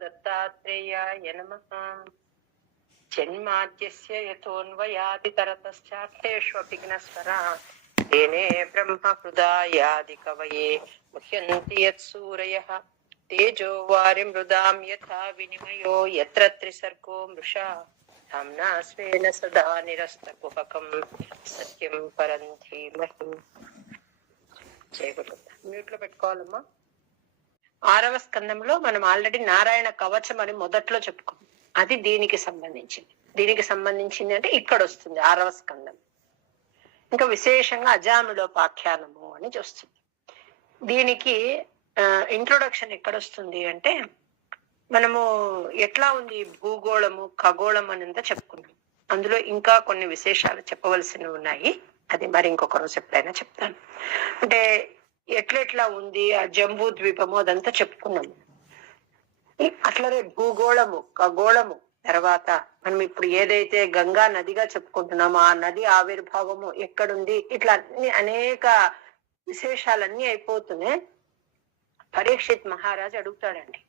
దత్తాత్రేయాయ నమః జన్మాద్యస్య యతోన్వయాదితరతశ్చాత్తేష్వభిఘ్నస్వరా తేనే బ్రహ్మ హృదాయాది కవయే ముహ్యంతి యత్సూరయः తేజో వారి మృదాం యథా వినిమయో యత్ర త్రిసర్గో మృషా ధామ్నా స్వేన సదా నిరస్తకుహకం సత్యం పరం ధీమహి చేయకూడదు మ్యూట్ లో పెట్టుకోవాలమ్మా ఆరవ స్కందంలో మనం ఆల్రెడీ నారాయణ కవచం అని మొదట్లో చెప్పుకున్నాం. అది దీనికి సంబంధించింది. దీనికి సంబంధించింది అంటే ఇక్కడ వస్తుంది ఆరవ స్కందం ఇంకా విశేషంగా అజామిలోపాఖ్యానము అని చూస్తుంది. దీనికి ఇంట్రొడక్షన్ ఎక్కడ వస్తుంది అంటే మనము ఎట్లా ఉంది భూగోళము ఖగోళం అనంతా చెప్పుకున్నాం. అందులో ఇంకా కొన్ని విశేషాలు చెప్పవలసినవి ఉన్నాయి. అది మరి ఇంకొక రోజు ఎప్పుడైనా చెప్తాను. అంటే ఎట్లెట్లా ఉంది ఆ జంబూ ద్వీపము? అదంతా చెప్పుకున్నాము అట్లనే భూగోళము ఖగోళము తర్వాత మనం ఇప్పుడు ఏదైతే గంగా నదిగా చెప్పుకుంటున్నామో ఆ నది ఆవిర్భావము ఎక్కడుంది? ఇట్లా అన్ని అనేక విశేషాలన్నీ అయిపోతూనే పరీక్షిత్ మహారాజ్ అడుగుతాడండి.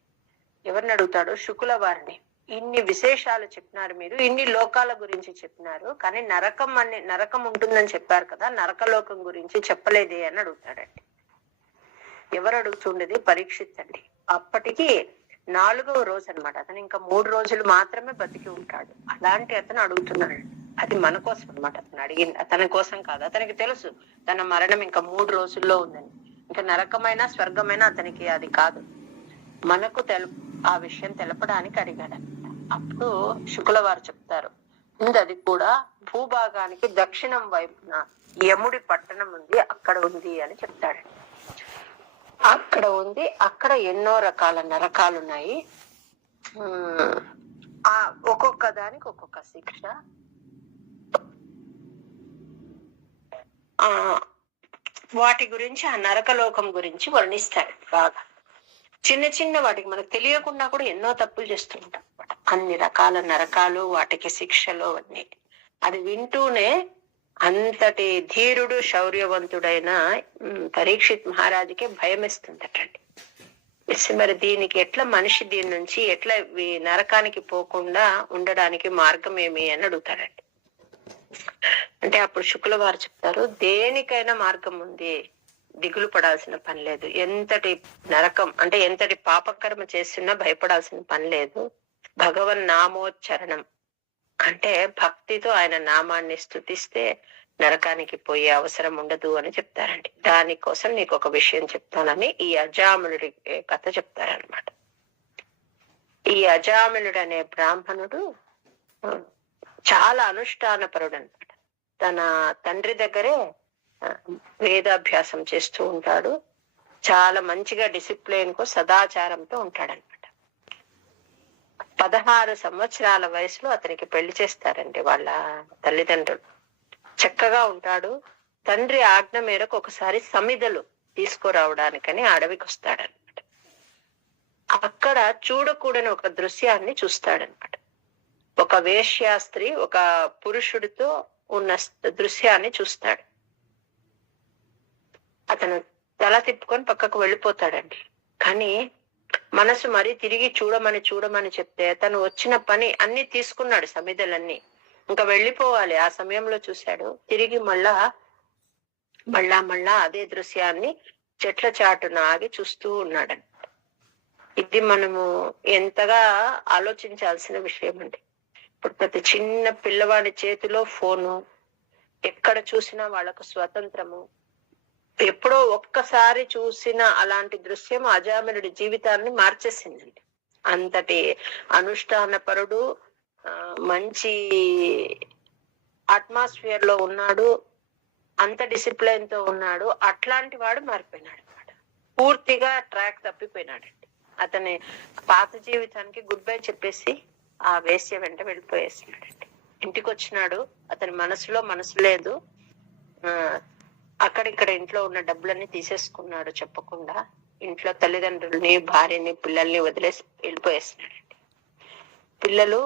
ఎవరిని అడుగుతాడు? శుకుల వారిని ఇన్ని విశేషాలు చెప్పినారు మీరు ఇన్ని లోకాల గురించి చెప్పినారు కానీ నరకం అనే నరకం ఉంటుందని చెప్పారు కదా నరకలోకం గురించి చెప్పలేదే అని అడుగుతాడండి. ఎవరు అడుగుతుండేది పరీక్షించండి. అప్పటికి నాలుగవ రోజు అన్నమాట. అతను ఇంకా మూడు రోజులు మాత్రమే బతికి ఉంటాడు. అలాంటి అతను అడుగుతున్నాడు. అది మన కోసం అనమాట అతను అడిగింది అతని కోసం కాదు. అతనికి తెలుసు తన మరణం ఇంకా మూడు రోజుల్లో ఉందని. ఇంకా నరకమైన స్వర్గమైన అతనికి అది కాదు. మనకు తెలు ఆ విషయం తెలపడానికి అడిగాడు అప్పుడు శుక్లవారు చెప్తారు. ముందు అది కూడా భూభాగానికి దక్షిణం వైపున యముడి పట్టణం ఉంది అక్కడ ఉంది అని చెప్తాడు. అక్కడ ఉంది. అక్కడ ఎన్నో రకాల నరకాలు ఉన్నాయి ఆ ఒక్కొక్క దానికి ఒక్కొక్క శిక్ష. ఆ వాటి గురించి ఆ నరకలోకం గురించి వర్ణిస్తాడు బాగా. చిన్న చిన్న వాటికి మనకు తెలియకుండా కూడా ఎన్నో తప్పులు చేస్తుంటాం అన్ని రకాల నరకాలు వాటికి శిక్షలు అన్ని అది వింటూనే అంతటి ధీరుడు శౌర్యవంతుడైన పరీక్షిత్ మహారాజుకే భయమేస్తుందటండి. మరి దీనికి ఎట్లా మనిషి దీని నుంచి ఎట్లా నరకానికి పోకుండా ఉండడానికి మార్గం ఏమి అని అడుగుతాడండి అంటే అప్పుడు శుక్లవారు చెప్తారు దేనికైనా మార్గం ఉంది దిగులు పడాల్సిన పని లేదు. ఎంతటి నరకం అంటే ఎంతటి పాపకర్మ చేస్తున్నా భయపడాల్సిన పని లేదు. భగవన్ నామోచ్చరణం అంటే భక్తితో ఆయన నామాన్ని స్థుతిస్తే నరకానికి పోయే అవసరం ఉండదు అని చెప్తారండి. దానికోసం నీకు ఒక విషయం చెప్తానని ఈ అజామునుడి కథ చెప్తారనమాట ఈ అజామినుడు అనే బ్రాహ్మణుడు చాలా అనుష్ఠానపరుడు అనమాట తన తండ్రి దగ్గరే వేదాభ్యాసం చేస్తూ ఉంటాడు. చాలా మంచిగా డిసిప్లిన్కు సదాచారంతో ఉంటాడనమాట పదహారు సంవత్సరాల వయసులో అతనికి పెళ్ళి చేస్తారండి వాళ్ళ తల్లిదండ్రులు. చక్కగా ఉంటాడు. తండ్రి ఆజ్ఞ మేరకు ఒకసారి సమిదలు తీసుకురావడానికని అడవికి వస్తాడనమాట అక్కడ చూడకూడని ఒక దృశ్యాన్ని చూస్తాడనమాట ఒక వేశ్యా స్త్రీ ఒక పురుషుడితో ఉన్న దృశ్యాన్ని చూస్తాడు. అతను తల తిప్పుకొని పక్కకు వెళ్ళిపోతాడండి. కానీ మనసు మరీ తిరిగి చూడమని చూడమని చెప్తే తను వచ్చిన పని అన్ని తీసుకున్నాడు సమిధలన్నీ. ఇంకా వెళ్ళిపోవాలి. ఆ సమయంలో చూశాడు. తిరిగి మళ్ళా మళ్ళా మళ్ళా అదే దృశ్యాన్ని చెట్ల చాటున ఆగి చూస్తూ ఉన్నాడు ఇది మనము ఎంతగా ఆలోచించాల్సిన విషయం అండి. ఇప్పుడు ప్రతి చిన్న పిల్లవాడి చేతిలో ఫోను ఎక్కడ చూసినా వాళ్ళకు స్వతంత్రము ఎప్పుడో ఒక్కసారి చూసిన అలాంటి దృశ్యం అజామిలుడి జీవితాన్ని మార్చేసిందండి. అంతటి అనుష్ఠాన పరుడు మంచి అట్మాస్ఫియర్లో ఉన్నాడు అంత డిసిప్లైన్తో ఉన్నాడు అట్లాంటి వాడు మారిపోయినాడు అనమాట పూర్తిగా ట్రాక్ తప్పిపోయినాడండి. అతని పాత జీవితానికి గుడ్ బై చెప్పేసి ఆ వేస్య వెంట వెళ్ళిపోయేసినాడండి. ఇంటికి వచ్చినాడు అతని మనసులో మనసు లేదు ఆ అక్కడిక్కడ ఇంట్లో ఉన్న డబ్బులన్నీ తీసేసుకున్నాడు చెప్పకుండా. ఇంట్లో తల్లిదండ్రుల్ని భార్యని పిల్లల్ని వదిలేసి వెళ్ళిపోయేసినాడండి పిల్లలు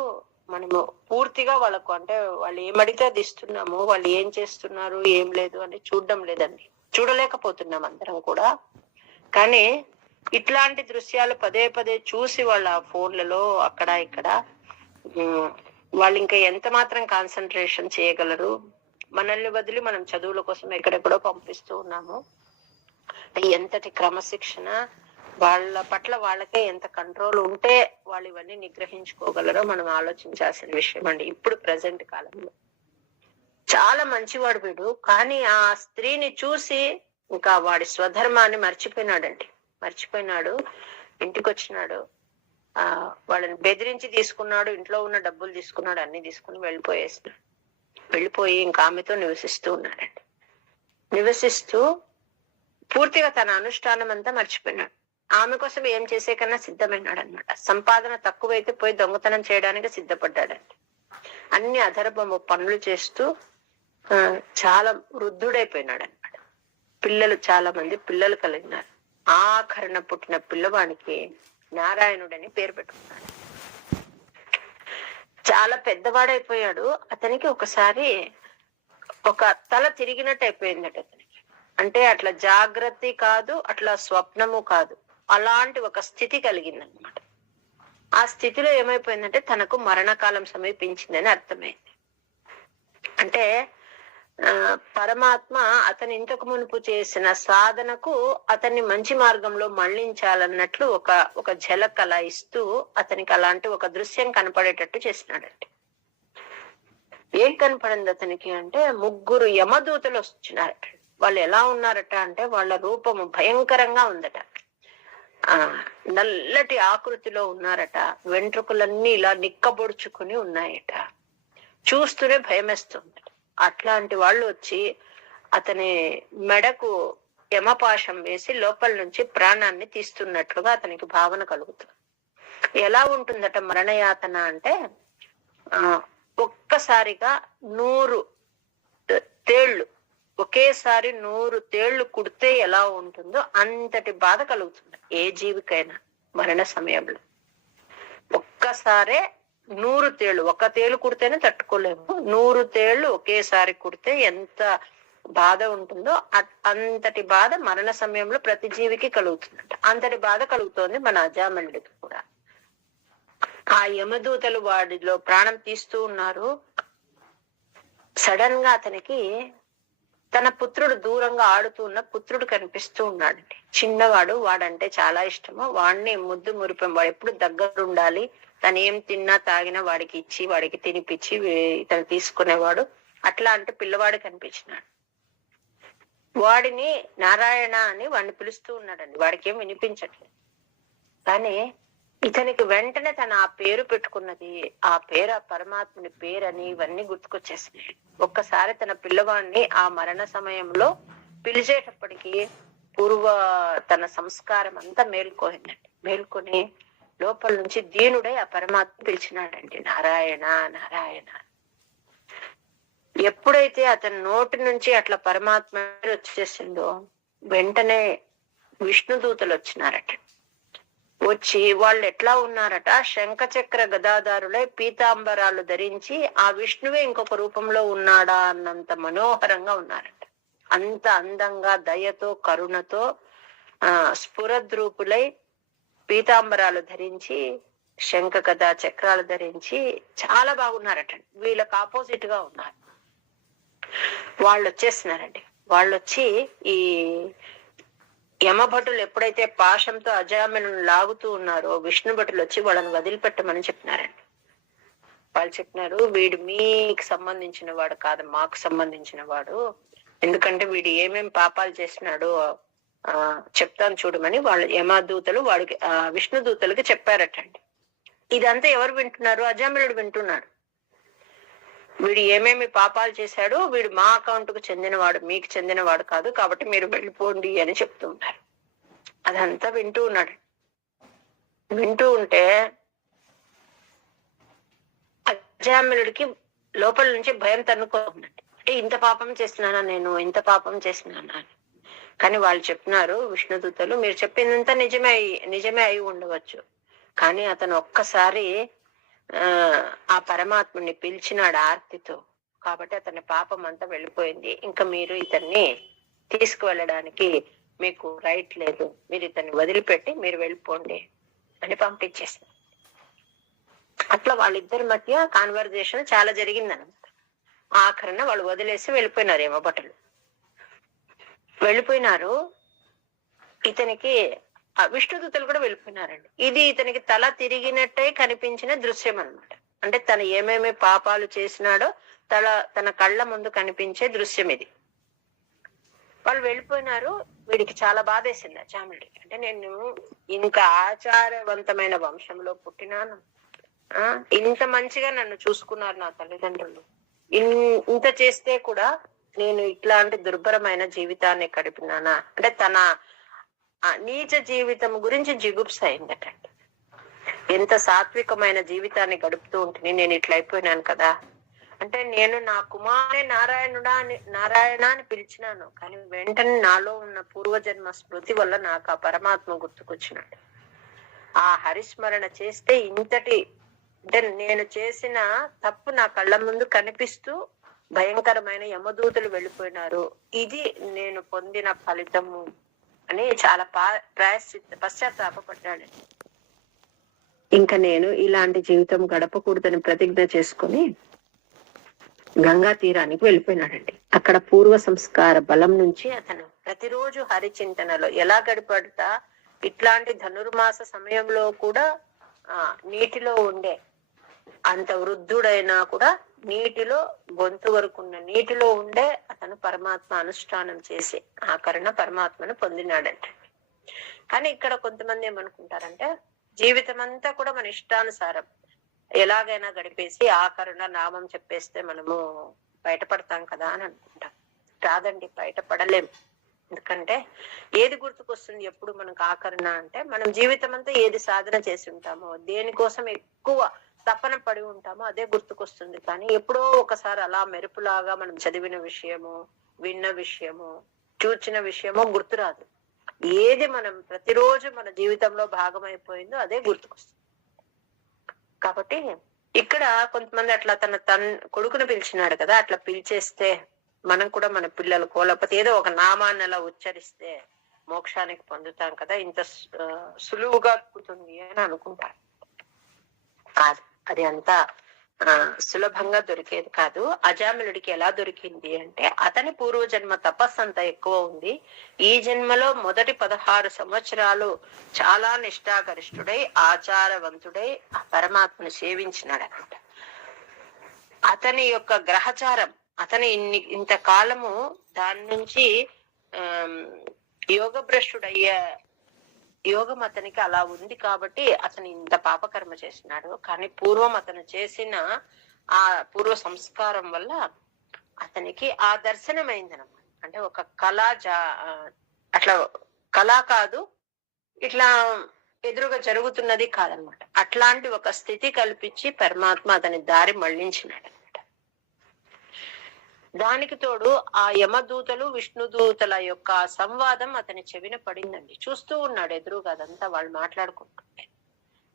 మనము పూర్తిగా వాళ్ళకు అంటే వాళ్ళు ఏం అడిగితే అది ఇస్తున్నాము వాళ్ళు ఏం చేస్తున్నారు ఏం లేదు అని చూడడం లేదండి. చూడలేకపోతున్నాం అందరం కూడా. కానీ ఇట్లాంటి దృశ్యాలు పదే పదే చూసి వాళ్ళ ఫోన్లలో అక్కడ ఇక్కడ వాళ్ళు ఇంకా ఎంత మాత్రం కాన్సన్ట్రేషన్ చేయగలరు? మనల్ని వదిలి మనం చదువుల కోసం ఎక్కడెక్కడో పంపిస్తూ ఉన్నాము. ఎంతటి క్రమశిక్షణ వాళ్ళ పట్ల వాళ్ళకే ఎంత కంట్రోల్ ఉంటే వాళ్ళు ఇవన్నీ నిగ్రహించుకోగలరో మనం ఆలోచించాల్సిన విషయం అండి. ఇప్పుడు ప్రజెంట్ కాలంలో. చాలా మంచివాడు వీడు కానీ ఆ స్త్రీని చూసి ఇంకా వాడి స్వధర్మాన్ని మర్చిపోయినాడండి. మర్చిపోయినాడు ఇంటికి వచ్చినాడు ఆ వాళ్ళని బెదిరించి తీసుకున్నాడు ఇంట్లో ఉన్న డబ్బులు తీసుకున్నాడు అన్ని తీసుకుని వెళ్ళిపోయేసినాడు. వెళ్ళిపోయి ఇంకా ఆమెతో నివసిస్తూ ఉన్నాడండి. నివసిస్తూ పూర్తిగా తన అనుష్ఠానం అంతా మర్చిపోయినాడు. ఆమె కోసం ఏం చేసే కన్నా సిద్ధమైనాడు అనమాట సంపాదన తక్కువైతే పోయి దొంగతనం చేయడానికి సిద్ధపడ్డాడండి. అన్ని అధర్మము పనులు చేస్తూ చాలా వృద్ధుడైపోయినాడు అనమాట పిల్లలు చాలా మంది పిల్లలు కలిగినారు. ఆఖరణ పుట్టిన పిల్లవానికి నారాయణుడని పేరు పెట్టుకున్నాడు. చాలా పెద్దవాడైపోయాడు. అతనికి ఒకసారి ఒక తల తిరిగినట్టు అయిపోయిందట అతనికి. అంటే అట్లా జాగ్రత్త కాదు అట్లా స్వప్నము కాదు. అలాంటి ఒక స్థితి కలిగిందనమాట ఆ స్థితిలో ఏమైపోయిందంటే తనకు మరణకాలం సమీపించిందని అర్థమైంది. అంటే పరమాత్మ అతని ఇంతకు మునుపు చేసిన సాధనకు అతన్ని మంచి మార్గంలో మళ్ళించాలన్నట్లు ఒక ఒక ఝలక్ అలా ఇస్తూ అతనికి అలాంటి ఒక దృశ్యం కనపడేటట్టు చేసినాడండి ఏం కనపడింది అతనికి అంటే ముగ్గురు యమదూతలు వచ్చినారట వాళ్ళు ఎలా ఉన్నారట అంటే వాళ్ళ రూపము భయంకరంగా ఉందట. ఆ నల్లటి ఆకృతిలో ఉన్నారట. వెంట్రుకలన్నీ ఇలా నిక్కబొడుచుకుని ఉన్నాయట. చూస్తూనే భయమేస్తుంది. అట్లాంటి వాళ్ళు వచ్చి అతని మెడకు యమపాశం వేసి లోపల నుంచి ప్రాణాన్ని తీస్తున్నట్లుగా అతనికి భావన కలుగుతుంది. ఎలా ఉంటుందట మరణయాతన అంటే ఆ ఒక్కసారిగా నూరు తేళ్ళు ఒకేసారి నూరు తేళ్ళు కుడితే ఎలా ఉంటుందో అంతటి బాధ కలుగుతుంది. ఏ జీవికైనా మరణ సమయంలో. ఒక్కసారే నూరు తేళ్ళు ఒక తేలు కుడితేనే తట్టుకోలేము. నూరు తేళ్ళు ఒకేసారి కుడితే ఎంత బాధ ఉంటుందో అంతటి బాధ మరణ సమయంలో ప్రతి జీవికి కలుగుతుందంట. అంతటి బాధ కలుగుతోంది మన అజామణుడికి కూడా. ఆ యమదూతలు వాడిలో ప్రాణం తీస్తూ ఉన్నారు. సడన్గా అతనికి తన పుత్రుడు దూరంగా ఆడుతూ ఉన్న పుత్రుడు కనిపిస్తూ ఉన్నాడండి. చిన్నవాడు వాడంటే చాలా ఇష్టము. వాడిని ముద్దు మురిపం వాడు ఎప్పుడు దగ్గరుండాలి తను ఏం తిన్నా తాగినా వాడికి ఇచ్చి వాడికి తినిపించి ఇతను తీసుకునేవాడు. అట్లా అంటే పిల్లవాడు కనిపించినాడు. వాడిని నారాయణ అని వాడిని పిలుస్తూ ఉన్నాడండి. వాడికి ఏం వినిపించట్లేదు. కానీ ఇతనికి వెంటనే తన ఆ పేరు పెట్టుకున్నది ఆ పేరు ఆ పరమాత్ముని పేరు అని ఇవన్నీ గుర్తుకొచ్చేసినాయి. ఒక్కసారి తన పిల్లవాడిని ఆ మరణ సమయంలో పిలిచేటప్పటికి పూర్వ తన సంస్కారం అంతా మేల్కోయిందండి మేల్కొని లోపల నుంచి దీనుడై ఆ పరమాత్మ పిలిచినాడండి నారాయణ నారాయణ. ఎప్పుడైతే అతని నోటి నుంచి అట్లా పరమాత్మ వచ్చేసిందో వెంటనే విష్ణుదూతలు వచ్చినారట. వచ్చి వాళ్ళు ఎట్లా ఉన్నారట? శంఖచక్ర గదాదారులై పీతాంబరాలు ధరించి ఆ విష్ణువే ఇంకొక రూపంలో ఉన్నాడా అన్నంత మనోహరంగా ఉన్నారట. అంత అందంగా దయతో కరుణతో ఆ స్ఫురద్రూపులై పీతాంబరాలు ధరించి శంఖ గదా చక్రాలు ధరించి చాలా బాగున్నారట. వీళ్ళకి ఆపోజిట్గా ఉన్నారు. వాళ్ళు వచ్చేసినారండి వాళ్ళు వచ్చి ఈ యమభటులు ఎప్పుడైతే పాశంతో అజామిలను లాగుతూ ఉన్నారో విష్ణు భటులు వచ్చి వాళ్ళని వదిలిపెట్టమని చెప్పినారండి. వాళ్ళు చెప్పినారు వీడు మీకు సంబంధించిన వాడు కాదు మాకు సంబంధించిన వాడు. ఎందుకంటే వీడు ఏమేం పాపాలు చేసినాడో ఆ చెప్తాను చూడమని వాళ్ళు యమదూతలు వాడికి ఆ విష్ణు దూతలకి చెప్పారటండి. ఇదంతా ఎవరు వింటున్నారు? అజామిలుడు వింటున్నాడు. వీడు ఏమేమి పాపాలు చేశాడు వీడు మా అకౌంట్కు చెందినవాడు మీకు చెందినవాడు కాదు కాబట్టి మీరు వెళ్ళిపోండి అని చెప్తూ అదంతా వింటూ ఉన్నాడు. వింటూ ఉంటే అజామిలుడికి లోపల నుంచి భయం తన్నుకోండి అంటే ఇంత పాపం చేస్తున్నానా నేను? ఇంత పాపం చేస్తున్నానా? అని. కానీ వాళ్ళు చెప్తున్నారు విష్ణుదూతలు మీరు చెప్పిందంతా నిజమే అయి- నిజమే అయి ఉండవచ్చు. కానీ అతను ఒక్కసారి ఆ పరమాత్ముని పిలిచినాడు ఆర్తితో. కాబట్టి అతని పాపం అంతా వెళ్ళిపోయింది. ఇంకా మీరు ఇతన్ని తీసుకువెళ్ళడానికి మీకు రైట్ లేదు. మీరు ఇతన్ని వదిలిపెట్టి మీరు వెళ్ళిపోండి అని పంపించేసింది అట్లా వాళ్ళిద్దరి మధ్య కాన్వర్జేషన్ చాలా జరిగిందన్నమాట. ఆఖరణ వాళ్ళు వదిలేసి వెళ్ళిపోయినారు ఏమో బట్టలు. వెళ్ళిపోయినారు. ఇతనికి విష్ణుదూతలు కూడా వెళ్ళిపోయినారండి. ఇది ఇతనికి తల తిరిగినట్టే కనిపించిన దృశ్యం అన్నమాట. అంటే తను ఏమేమి పాపాలు చేసినాడో తల తన కళ్ళ ముందు కనిపించే దృశ్యం ఇది. వాళ్ళు వెళ్ళిపోయినారు. వీడికి చాలా బాధేసింది అచాముడికి అంటే నేను ఇంత ఆచారవంతమైన వంశంలో పుట్టినాను. ఆ ఇంత మంచిగా నన్ను చూసుకున్నారు నా తల్లిదండ్రులు. ఇన్- ఇంత చేస్తే కూడా నేను ఇట్లాంటి దుర్భరమైన జీవితాన్ని గడిపినానా? అంటే తన నీచ జీవితం గురించి జిగుప్స అయిందటండి ఎంత సాత్వికమైన జీవితాన్ని గడుపుతూ ఉంటుంది నేను ఇట్లా అయిపోయినాను కదా. అంటే నేను నా కుమారే నారాయణుడా అని నారాయణ అని పిలిచినాను. కానీ వెంటనే నాలో ఉన్న పూర్వజన్మ స్మృతి వల్ల నాకు ఆ పరమాత్మ గుర్తుకొచ్చినాడు. ఆ హరిస్మరణ చేస్తే ఇంతటి అంటే నేను చేసిన తప్పు నా కళ్ళ ముందు కనిపిస్తూ భయంకరమైన యమదూతలు వెళ్ళిపోయినారు. ఇది నేను పొందిన ఫలితము అని చాలా పా ప్రాయశ్చిత్త పశ్చాత్తాపడ్డాడు ఇంకా నేను ఇలాంటి జీవితం గడపకూడదని ప్రతిజ్ఞ చేసుకొని గంగా తీరానికి వెళ్ళిపోయినాడండి. అక్కడ పూర్వ సంస్కార బలం నుంచి అతను ప్రతిరోజు హరిచింతనలో ఎలా గడిపడతా ఇట్లాంటి ధనుర్మాస సమయంలో కూడా ఆ నీటిలో ఉండే అంత వృద్ధుడైనా కూడా నీటిలో గొంతు వరకు ఉన్న నీటిలో ఉండే అతను పరమాత్మ అనుష్ఠానం చేసి ఆకరణ పరమాత్మను పొందినాడంట. కానీ ఇక్కడ కొంతమంది ఏమనుకుంటారంటే జీవితం అంతా కూడా మన ఇష్టానుసారం ఎలాగైనా గడిపేసి ఆకరణ నామం చెప్పేస్తే మనము బయటపడతాం కదా అని అనుకుంటాం. కాదండి బయటపడలేం. ఎందుకంటే ఏది గుర్తుకొస్తుంది ఎప్పుడు మనకు ఆకరణ అంటే మనం జీవితం అంతా ఏది సాధన చేసి ఉంటామో దేనికోసం ఎక్కువ తపన పడి ఉంటామో అదే గుర్తుకొస్తుంది. కానీ ఎప్పుడో ఒకసారి అలా మెరుపులాగా మనం చదివిన విషయము విన్న విషయము చూచిన విషయమో గుర్తురాదు. ఏది మనం ప్రతిరోజు మన జీవితంలో భాగమైపోయిందో అదే గుర్తుకొస్తుంది. కాబట్టి ఇక్కడ కొంతమంది అట్లా తన తన్ కొడుకును పిలిచినాడు కదా అట్లా పిలిచేస్తే మనం కూడా మన పిల్లలకో లేకపోతే ఏదో ఒక నామాన్ని అలా ఉచ్చరిస్తే మోక్షానికి పొందుతాం కదా ఇంత సులువుగా ఎక్కుతుంది అని అనుకుంటారు. కాదు. అది అంతా ఆ, సులభంగా దొరికేది కాదు. అజామిలుడికి ఎలా దొరికింది అంటే అతని పూర్వజన్మ తపస్సు అంత ఎక్కువ ఉంది. ఈ జన్మలో మొదటి పదహారు సంవత్సరాలు చాలా నిష్ఠాగరిష్ఠుడై ఆచారవంతుడై ఆ పరమాత్మను సేవించినాడు అనమాట అతని యొక్క గ్రహచారం అతని ఇన్ని ఇంతకాలము దాని నుంచి యోగ భ్రష్టుడయ్యే యోగం అతనికి అలా ఉంది కాబట్టి అతను ఇంత పాపకర్మ చేసినాడు. కానీ పూర్వం అతను చేసిన ఆ పూర్వ సంస్కారం వల్ల అతనికి ఆ దర్శనం అయిందనమాట అంటే ఒక కళ జా అట్లా కళ కాదు ఇట్లా ఎదురుగా జరుగుతున్నది కాదనమాట అట్లాంటి ఒక స్థితి కల్పించి పరమాత్మ అతని దారి మళ్ళించినాడు. దానికి తోడు ఆ యమదూతలు విష్ణుదూతల యొక్క సంవాదం అతని చెవిన పడిందండి. చూస్తూ ఉన్నాడు ఎదురుగా అదంతా వాళ్ళు మాట్లాడుకుంటుంటే.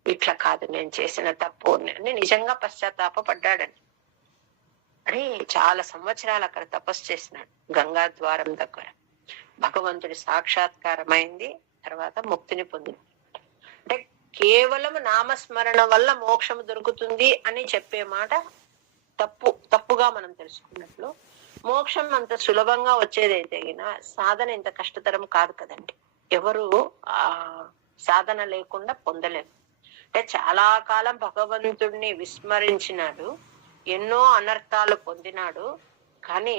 ఇట్లా కాదు నేను చేసిన తప్పు అని నిజంగా పశ్చాత్తాప పడ్డాడని అని చాలా సంవత్సరాలు అక్కడ తపస్సు చేసినాడు గంగా ద్వారం దగ్గర. భగవంతుడి సాక్షాత్కారమైంది తర్వాత ముక్తిని పొందింది. అంటే కేవలం నామస్మరణ వల్ల మోక్షం దొరుకుతుంది అని చెప్పే మాట తప్పు. తప్పుగా మనం తెలుసుకున్నట్లు మోక్షం అంత సులభంగా వచ్చేదైతే సాధన ఇంత కష్టతరం కాదు కదండి. ఎవరు ఆ సాధన లేకుండా పొందలేరు. అంటే చాలా కాలం భగవంతుడిని విస్మరించినాడు ఎన్నో అనర్థాలు పొందినాడు కానీ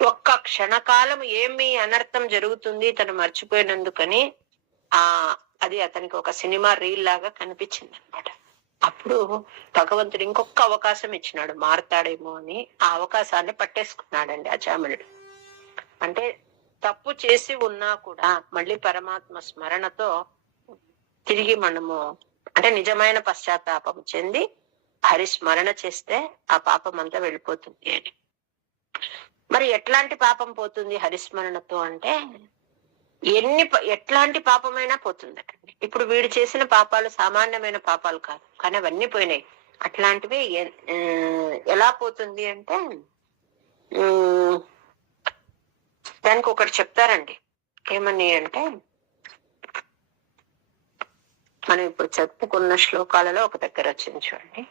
ఒక్క క్షణకాలం ఏమి అనర్థం జరుగుతుంది తను మర్చిపోయినందుకని ఆ అది అతనికి ఒక సినిమా రీల్ లాగా కనిపించింది అనమాట అప్పుడు భగవంతుడు ఇంకొక అవకాశం ఇచ్చినాడు మారతాడేమో అని ఆ అవకాశాన్ని పట్టేసుకున్నాడండి అచాములుడు అంటే తప్పు చేసి ఉన్నా కూడా మళ్ళీ పరమాత్మ స్మరణతో తిరిగి మనము అంటే నిజమైన పశ్చాత్తాపం చెంది హరి స్మరణ చేస్తే ఆ పాపం అంతా వెళ్ళిపోతుంది అని. మరి ఎట్లాంటి పాపం పోతుంది హరిస్మరణతో అంటే ఎన్ని ఎట్లాంటి పాపమైనా పోతుందట ఇప్పుడు వీడు చేసిన పాపాలు సామాన్యమైన పాపాలు కాదు. కానీ అవన్నీ పోయినాయి. అట్లాంటివి ఎలా పోతుంది అంటే దానికి ఒకటి చెప్తారండి. ఏమని అంటే మనం ఇప్పుడు చెప్పుకున్న శ్లోకాలలో ఒక దగ్గర వచ్చింది చూడండి.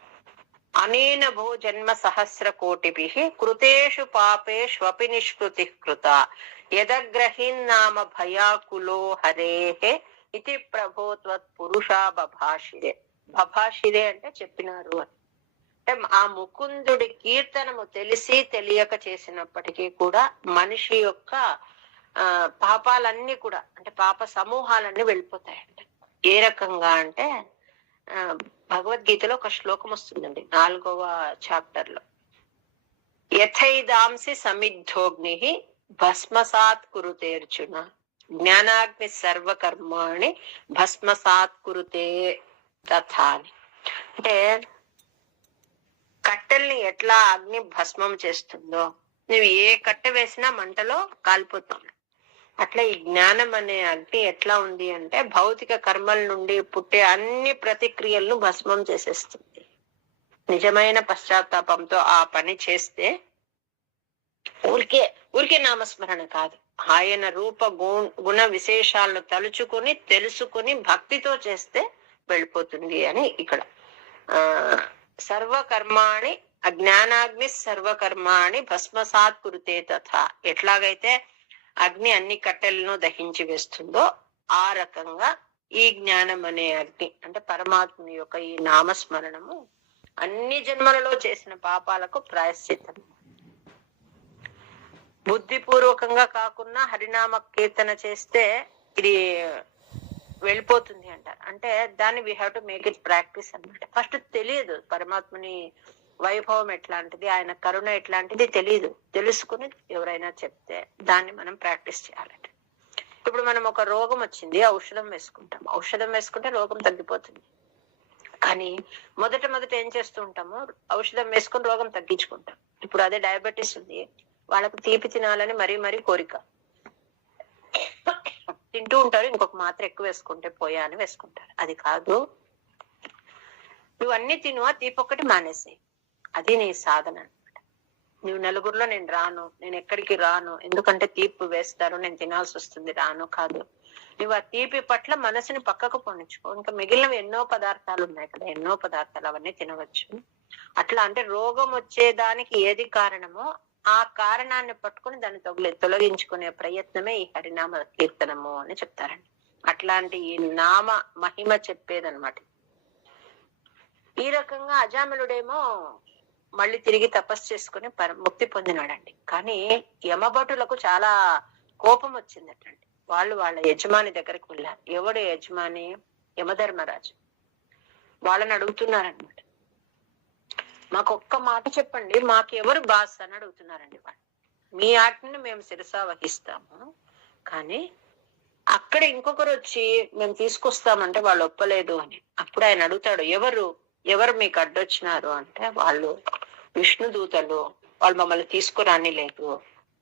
అనేన భో జన్మ సహస్ర కోటిభి కృతేషు పాపేష్వపి నిష్కృతి కృత యదగ్రహీన్నామ భయాకులో హరేహే ఇది ప్రభో త్వత్పురుషా బభాషిరే బభాషిరే అంటే చెప్పినారు అని। అంటే ఆ ముకుందుడి కీర్తనము తెలిసి తెలియక చేసినప్పటికీ కూడా మనిషి యొక్క ఆ పాపాలన్నీ కూడా అంటే పాప సమూహాలన్నీ వెళ్ళిపోతాయంట ఏ రకంగా అంటే ఆ భగవద్గీతలో ఒక శ్లోకం వస్తుందండి నాలుగవ చాప్టర్లో యథైదాంసి సమిద్ధోగ్ని భస్మసాత్ కురుతేర్చున జ్ఞానాగ్ని సర్వకర్మాణి భస్మసాత్ కురుతే తథాని. అంటే కట్టెల్ని ఎట్లా అగ్ని భస్మం చేస్తుందో నువ్వు ఏ కట్టె వేసినా మంటలో కాలిపోతుంది. అట్లా ఈ జ్ఞానం అనే అగ్ని ఎట్లా ఉంది అంటే భౌతిక కర్మల నుండి పుట్టే అన్ని ప్రతిక్రియలను భస్మం చేసేస్తుంది. నిజమైన పశ్చాత్తాపంతో ఆ పని చేస్తే ఊరికే ఊరికే నామస్మరణ కాదు. ఆయన రూప గుణ విశేషాలను తలుచుకుని తెలుసుకుని భక్తితో చేస్తే వెళ్ళిపోతుంది అని ఇక్కడ. ఆ సర్వకర్మాణి అజ్ఞానాగ్ని సర్వకర్మాణి భస్మసాత్ కురితే తథా. ఎట్లాగైతే అగ్ని అన్ని కట్టెలను దహించి వేస్తుందో ఆ రకంగా ఈ జ్ఞానం అనే అగ్ని అంటే పరమాత్మ యొక్క ఈ నామస్మరణము అన్ని జన్మలలో చేసిన పాపాలకు ప్రాయశ్చితం బుద్ధిపూర్వకంగా కాకుండా హరినామ కీర్తన చేస్తే ఇది వెళ్ళిపోతుంది అంటారు. అంటే దాన్ని we have to make it practice అన్నమాట. ఫస్ట్ తెలియదు పరమాత్మని వైభవం ఎట్లాంటిది ఆయన కరుణ ఎట్లాంటిది తెలియదు తెలుసుకుని ఎవరైనా చెప్తే దాన్ని మనం ప్రాక్టీస్ చేయాలంట ఇప్పుడు మనం ఒక రోగం వచ్చింది ఔషధం వేసుకుంటాం. ఔషధం వేసుకుంటే రోగం తగ్గిపోతుంది. కానీ మొదట మొదట ఏం చేస్తూ ఉంటాము? ఔషధం వేసుకుని రోగం తగ్గించుకుంటాం. ఇప్పుడు అదే డయాబెటీస్ ఉంది. వాళ్ళకు తీపి తినాలని మరీ మరీ కోరిక. తింటూ ఉంటారు ఇంకొక మాత్ర ఎక్కువ వేసుకుంటే పోయా అని వేసుకుంటారు. అది కాదు. నువ్వు అన్ని తిను ఆ తీపి ఒక్కటి మానేసి అది నీ సాధన అనమాట నువ్వు నలుగురిలో నేను రాను నేను ఎక్కడికి రాను ఎందుకంటే తీపి వేస్తారు నేను తినాల్సి వస్తుంది రాను కాదు. నువ్వు ఆ తీపి పట్ల మనసుని పక్కకు పొనిచ్చుకో. ఇంకా మిగిలినవి ఎన్నో పదార్థాలు ఉన్నాయి కదా ఎన్నో పదార్థాలు అవన్నీ తినవచ్చు. అట్లా అంటే రోగం వచ్చేదానికి ఏది కారణమో ఆ కారణాన్ని పట్టుకుని దాన్ని తొలగి తొలగించుకునే ప్రయత్నమే ఈ హరినామ కీర్తనము అని చెప్తారండి. అట్లాంటి ఈ నామ మహిమ చెప్పేదన్నమాట. ఈ రకంగా అజాములుడేమో మళ్ళీ తిరిగి తపస్సు చేసుకుని ముక్తి పొందినాడండి. కానీ యమభటులకు చాలా కోపం వచ్చిందటండి. వాళ్ళు వాళ్ళ యజమాని దగ్గరికి వెళ్ళారు. ఎవడు యజమాని? యమధర్మరాజు. వాళ్ళని అడుగుతున్నారనమాట మాకు ఒక్క మాట చెప్పండి మాకు ఎవరు బాస్ అని అడుగుతున్నారండి వాళ్ళు. మీ ఆటని మేము శిరసా వహిస్తాము. కానీ అక్కడ ఇంకొకరు వచ్చి మేము తీసుకొస్తామంటే వాళ్ళు ఒప్పలేదు అని. అప్పుడు ఆయన అడుగుతాడు ఎవరు? ఎవరు మీకు అడ్డొచ్చినారు అంటే వాళ్ళు విష్ణు దూతలు వాళ్ళు మమ్మల్ని తీసుకురాని లేదు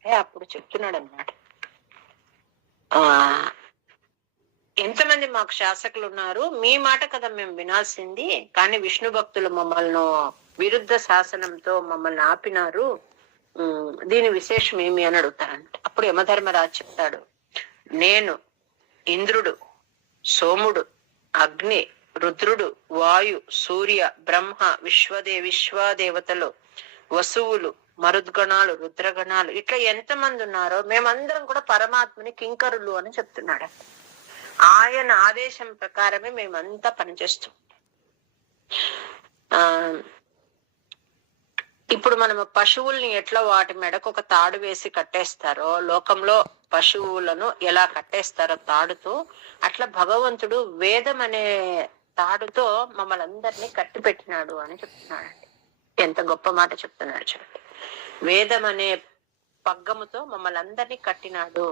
అప్పుడు చెప్తున్నాడు అనమాట ఆ ఎంతమంది మాకు శాసకులు ఉన్నారు మీ మాట కదా మేము వినాల్సింది కానీ విష్ణు భక్తులు మమ్మల్ని విరుద్ధ శాసనంతో మమ్మల్ని ఆపినారు. దీని విశేషం ఏమి అని అడుగుతారంట. అప్పుడు యమధర్మరాజు చెప్తాడు నేను ఇంద్రుడు సోముడు అగ్ని రుద్రుడు వాయు సూర్య బ్రహ్మ విశ్వదే విశ్వదేవతలు వసువులు మరుద్గణాలు రుద్రగణాలు ఇట్లా ఎంతమంది ఉన్నారో మేమందరం కూడా పరమాత్మని కింకరులు అని చెప్తున్నాడు. ఆయన ఆదేశం ప్రకారమే మేమంతా పనిచేస్తాం. ఆ ఇప్పుడు మనము పశువుల్ని ఎట్లా వాటి మెడకు ఒక తాడు వేసి కట్టేస్తారో లోకంలో పశువులను ఎలా కట్టేస్తారో తాడుతో అట్లా భగవంతుడు వేదం అనే తాడుతో మమ్మల్ని అందరినీ కట్టి పెట్టినాడు అని చెప్తున్నాడండి. ఎంత గొప్ప మాట చెప్తున్నాడు చూడండి. వేదం అనే పగ్గముతో మమ్మల్ని అందరినీ కట్టినాడు.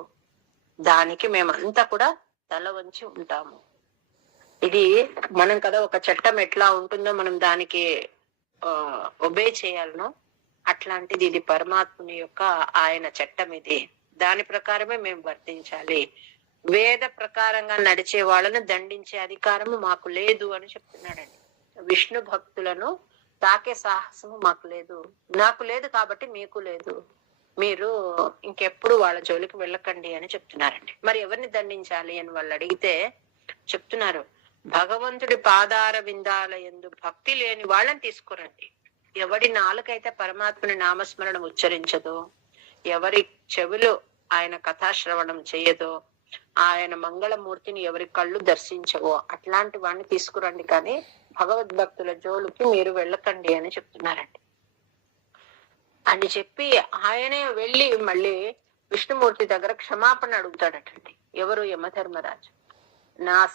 దానికి మేమంతా కూడా తల వంచి ఉంటాము. ఇది మనం కదా ఒక చట్టం ఎట్లా ఉంటుందో మనం దానికి ఒబే చేయాలనో అట్లాంటిది ఇది పరమాత్ముని యొక్క ఆయన చట్టం ఇది. దాని ప్రకారమే మేము వర్తించాలి. వేద ప్రకారంగా నడిచే వాళ్ళను దండించే అధికారము మాకు లేదు అని చెప్తున్నాడండి. విష్ణు భక్తులను తాకే సాహసము మాకు లేదు. నాకు లేదు కాబట్టి మీకు లేదు. మీరు ఇంకెప్పుడు వాళ్ళ జోలికి వెళ్ళకండి అని చెప్తున్నారండి. మరి ఎవరిని దండించాలి అని వాళ్ళు అడిగితే చెప్తున్నారు. భగవంతుడి పాదార విందాల ఎందు భక్తి లేని వాళ్ళని తీసుకురండి. ఎవడి నాలుకైతే పరమాత్మని నామస్మరణం ఉచ్చరించదో ఎవరి చెవులు ఆయన కథాశ్రవణం చేయదో ఆయన మంగళమూర్తిని ఎవరి కళ్ళు దర్శించవో. అట్లాంటి వాడిని తీసుకురండి కానీ భగవద్భక్తుల జోలికి మీరు వెళ్ళకండి అని చెప్తున్నారండి. అని చెప్పి ఆయనే వెళ్ళి మళ్ళీ విష్ణుమూర్తి దగ్గర క్షమాపణ అడుగుతాడటండి. ఎవరు యమధర్మరాజు? నా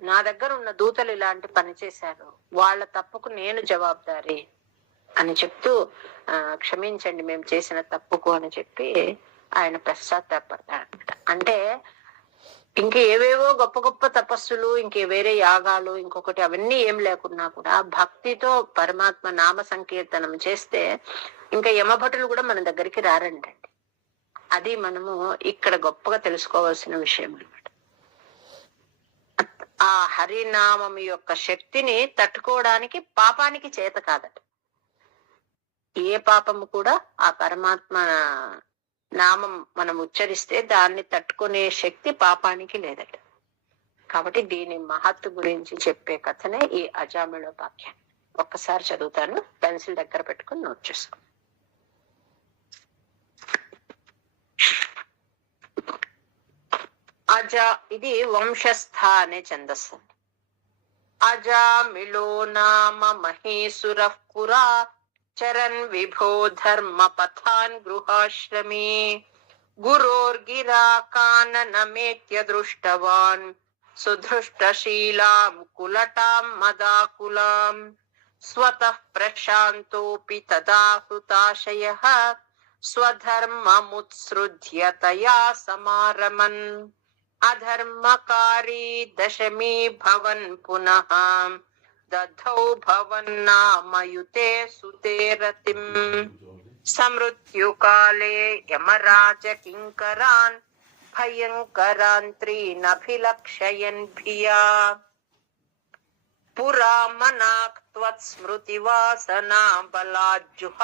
నా దగ్గర ఉన్న దూతలు ఇలాంటి పని చేశారు. వాళ్ళ తప్పుకు నేను జవాబుదారి అని చెప్తూ క్షమించండి మేము చేసిన తప్పుకు అని చెప్పి ఆయన పశ్చాత్తాపడతాడు అంటే ఇంక ఏవేవో గొప్ప గొప్ప తపస్సులు ఇంకే వేరే యాగాలు ఇంకొకటి అవన్నీ ఏం లేకున్నా కూడా భక్తితో పరమాత్మ నామ సంకీర్తనం చేస్తే ఇంకా యమభటులు కూడా మన దగ్గరికి రారండి అది మనము ఇక్కడ గొప్పగా తెలుసుకోవాల్సిన విషయం అన్నమాట. ఆ హరినామం యొక్క శక్తిని తట్టుకోవడానికి పాపానికి చేత కాదట. ఏ పాపము కూడా ఆ పరమాత్మ నామం మనం ఉచ్చరిస్తే దాన్ని తట్టుకునే శక్తి పాపానికి లేదట. కాబట్టి దీని మహత్తు గురించి చెప్పే కథనే ఈ అజామిళ వాక్యం. ఒక్కసారి చదువుతాను పెన్సిల్ దగ్గర పెట్టుకుని నోట్ చేసుకో. అజ ఇది వంశస్థ అనే ఛందస్సు. అజామిళో నామ మహేసుర పురా चरन् विभो धर्मपथान् गृहाश्रमे। गुरोर्गिराकाननमेत्य दृष्टवान्। दृष्टवा कुलटाम् मदाकुलाम्। स्वतः प्रशान्तोऽपि तदा हृताशयः स्वधर्ममुत्सृज्य तया समारमन्। अधर्मकारी दशमी भवन् पुनः। దధౌ భవన్నామయుతే సుతేరతిం సమృత్యుకాలే యమరాజ కింకరాన్ భయంకరాంత్రీనభిలక్షయన్ భియా పురా మనాక్త్వత్స్మృతివాసనా బలాజ్జుహావనారాయణ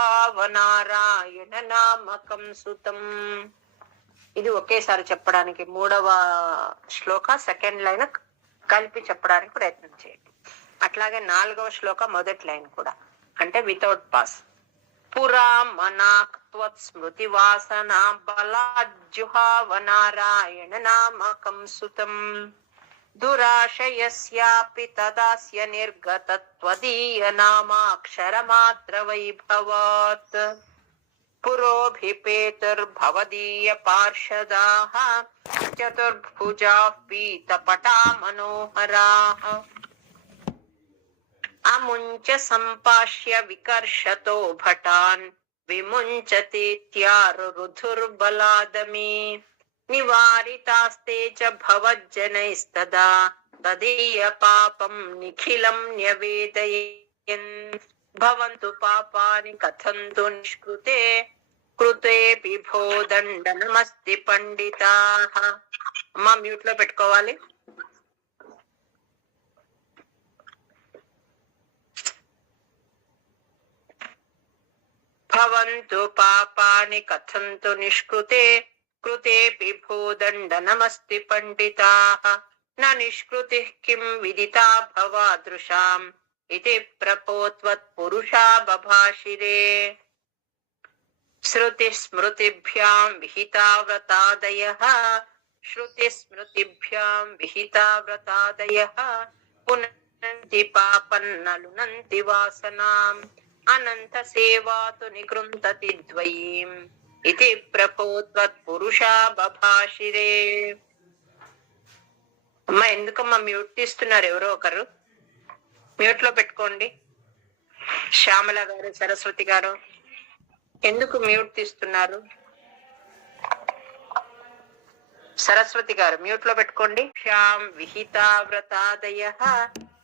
నామకం సుతం ఇది ఒకేసారి చెప్పడానికి మూడవ శ్లోక సెకండ్ లైన్ కలిపి చెప్పడానికి ప్రయత్నం చేయండి. అట్లాగే నాలుగవ శ్లోక మొదటి లైన్ కూడా. అంటే వితౌట్ పాస్ పురా మనాక్ త్వత్స్మృతి వాసనా బలాజ్జుహావనారాయణ నామకం సుతం. దురాశయస్యాపి తదాస్య నిర్గత నిర్గతత్వదీయ నామాక్షరమాత్ర వైభవాత్ పురోభిపేతుర్భవదీయ పార్షదాః. చతుర్భుజాః పీతపటా మనోహరాः అముంచ సంపాష్య వికర్షతో భటాన్ విముంచతీత్యారురుధుర్బలాదమే నివారితాస్తే చ భవజ్జనైస్తదా తదీయ పాపం నిఖిలం న్యవేదయన్. భవంతు పాపాని కథంతు నిష్కృతే కృతేపి భో దండనమస్తి పండితాః. అమ్మా మ్యూట్లో పెట్టుకోవాలి. భవంతు పాపాని కథంతు నిష్కృతే కృతేపి భూదండనమస్తి పండితాః న నిష్కృతిః కిం విదితా భవాదృశాం ఇతి ప్రపోత్వత్ పురుషా బభాషిరే శృతి స్మృతిభ్యాం విహితా వ్రతాదయః శృతి స్మృతిభ్యాం విహితా వ్రతాదయః పునంతి పాపన్నలునంతి వాసనాం అనంత సేవాతు నికృంతతి ద్వయీం ఇది ప్రపోత్వత్ పురుషా బభాషిరే అమ్మా ఎందుకమ్మా మ్యూట్ తీస్తున్నారు ఎవరో ఒకరు? మ్యూట్లో పెట్టుకోండి. శ్యామల గారు సరస్వతి గారు ఎందుకు మ్యూట్ తీస్తున్నారు? సరస్వతి గారు మ్యూట్లో పెట్టుకోండి. శ్యాం విహితా వ్రతాదయ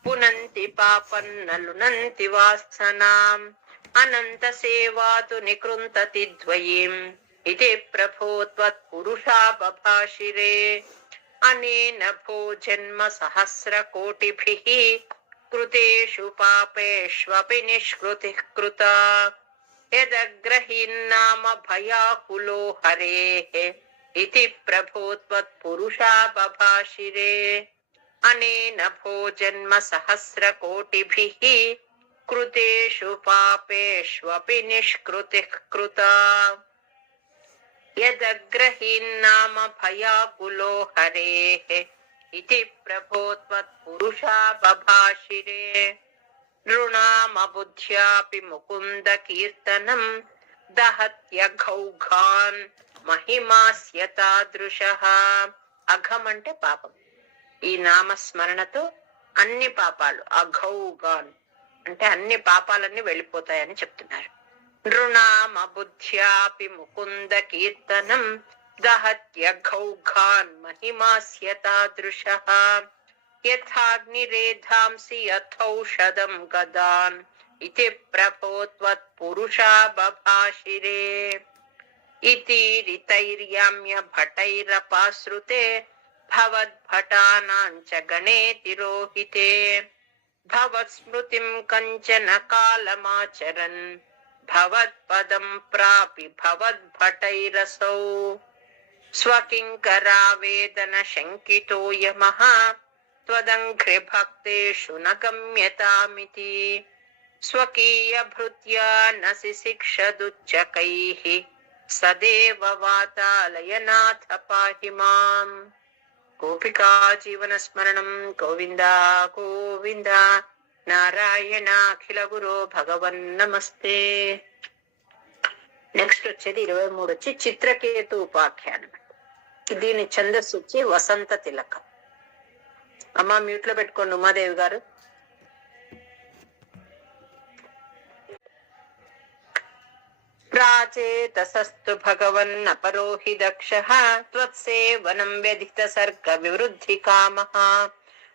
పునంతి పాపన్నలునంతి వాసనాం. అనంత సేవాతు నికృంతతి ద్వయీం. ఇది ప్రభో త్వత్పురుషాపభాషిరే అనేన భో జన్మ సహస్ర కోటిభిః కృతేషు పాపేష్వపి నిష్కృతి కృత. యదగ్రహీన్నామ భయాకులో హరేః. ఇది ప్రభో త్వత్పురుషా బభాషిరే అనేన భోజన్మ సహస్రకోటిభిః కృతేషు పాపేష్వపి నిష్కృతిః కృతా యదగ్రహీన్నామ భయాకులో హరేః ఇతి ప్రభో త్వత్పురుషా బభాషిరే నృణామబుద్ధ్యాపి ముకుంద కీర్తనం దహత్యఘౌఘాన్ మహిమాస్య తాదృశ అఘం అంటే పాపం ఈ నామస్మరణతో అన్ని పాపాలు అఘౌగాన్ అంటే అన్ని పాపాలన్నీ వెళ్ళిపోతాయని చెప్తున్నారు. నృణామబుద్ధ్యాపి ముకుంద కీర్తనం దహత్యఘౌఘాన్ మహిమాస్య తాదృశ యథాగ్నిరేధాంసి యథౌషధం గదాన్ ఇతి ప్రభోత్వత్ పురుషా బభాషిరే. ఇతి రితైర్యామ్య భటైరపాశ్రుతే भवद्भटानाञ्च गणेति रोहिते भवत्स्मृतिम् कञ्चन कालमाचरन्। भवत्पदम् प्रापि भवद्भटैरसौ। स्वकिङ्करावेदनशङ्कितो यमः। त्वदङ्घ्रिभक्तेषु न गम्यतामिति। स्वकीयभृत्या न सिशिक्षदुच्चकैः सदेव वातालयनाथ पाहि माम्। గోపికా జీవన స్మరణం గోవింద గోవింద. నారాయణాఖిల గురో భగవన్ నమస్తే. నెక్స్ట్ వచ్చేది ఇరవై మూడు వచ్చి చిత్రకేతు ఉపాఖ్యానం. దీని ఛందస్సు వచ్చి వసంత తిలకం. అమ్మ మ్యూట్లో పెట్టుకోండి ఉమాదేవి గారు. प्राचेतसस्तु भगवन्नपरो हि दक्षः, त्वत्सेवनं व्यधितसर्गविवृद्धिकामः।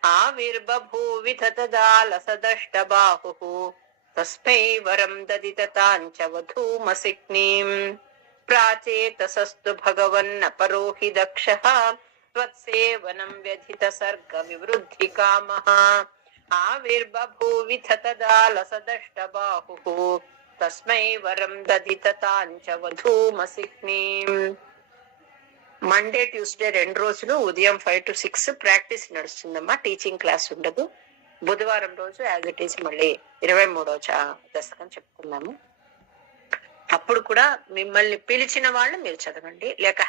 आविर्बभूविथ तदालसदष्टबाहुः तस्मै वरं च वधूमसिक्नीम् प्राचेतसस्तु भगवन्नपरो हि दक्षः, त्वत्सेवनं व्यधितसर्गविवृद्धिकामः। आविर्बभूविथ तदालसदष्टबाहुः తస్మై వరం దది తాంచ మండే ట్యూస్డే రెండు రోజులు ఉదయం ఫైవ్ టు సిక్స్ ప్రాక్టీస్ నడుస్తుందమ్మా టీచింగ్ క్లాస్ ఉండదు. బుధవారం రోజు యాజ్ ఇట్ ఈస్ మళ్ళీ ఇరవై మూడో దశకం చెప్తున్నాము. అప్పుడు కూడా మిమ్మల్ని పిలిచిన వాళ్ళు మీరు చదవండి లేక